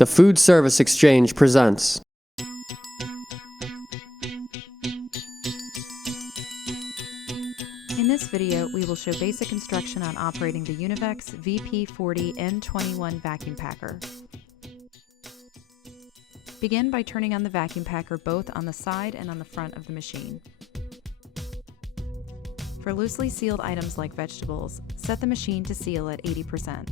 The Food Service Exchange presents. In this video, we will show basic instruction on operating the Univex VP40N21 vacuum packer. Begin by turning on the vacuum packer both on the side and on the front of the machine. For loosely sealed items like vegetables, set the machine to seal at 80%.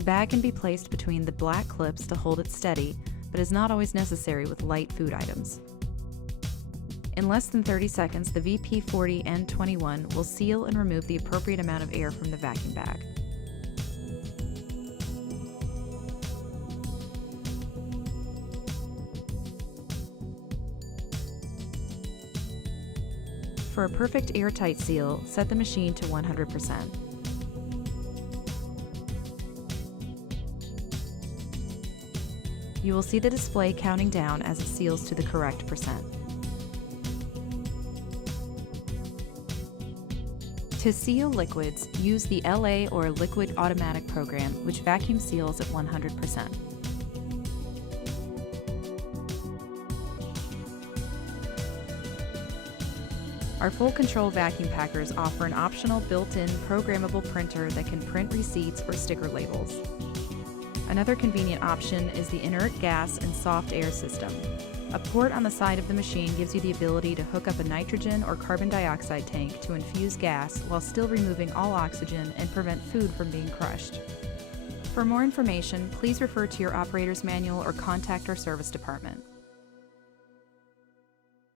The bag can be placed between the black clips to hold it steady, but is not always necessary with light food items. In less than 30 seconds, the VP40N21 will seal and remove the appropriate amount of air from the vacuum bag. For a perfect airtight seal, set the machine to 100%. You will see the display counting down as it seals to the correct percent. To seal liquids, use the LA or Liquid Automatic program, which vacuum seals at 100%. Our full control vacuum packers offer an optional built-in programmable printer that can print receipts or sticker labels. Another convenient option is the inert gas and soft air system. A port on the side of the machine gives you the ability to hook up a nitrogen or carbon dioxide tank to infuse gas while still removing all oxygen and prevent food from being crushed. For more information, please refer to your operator's manual or contact our service department.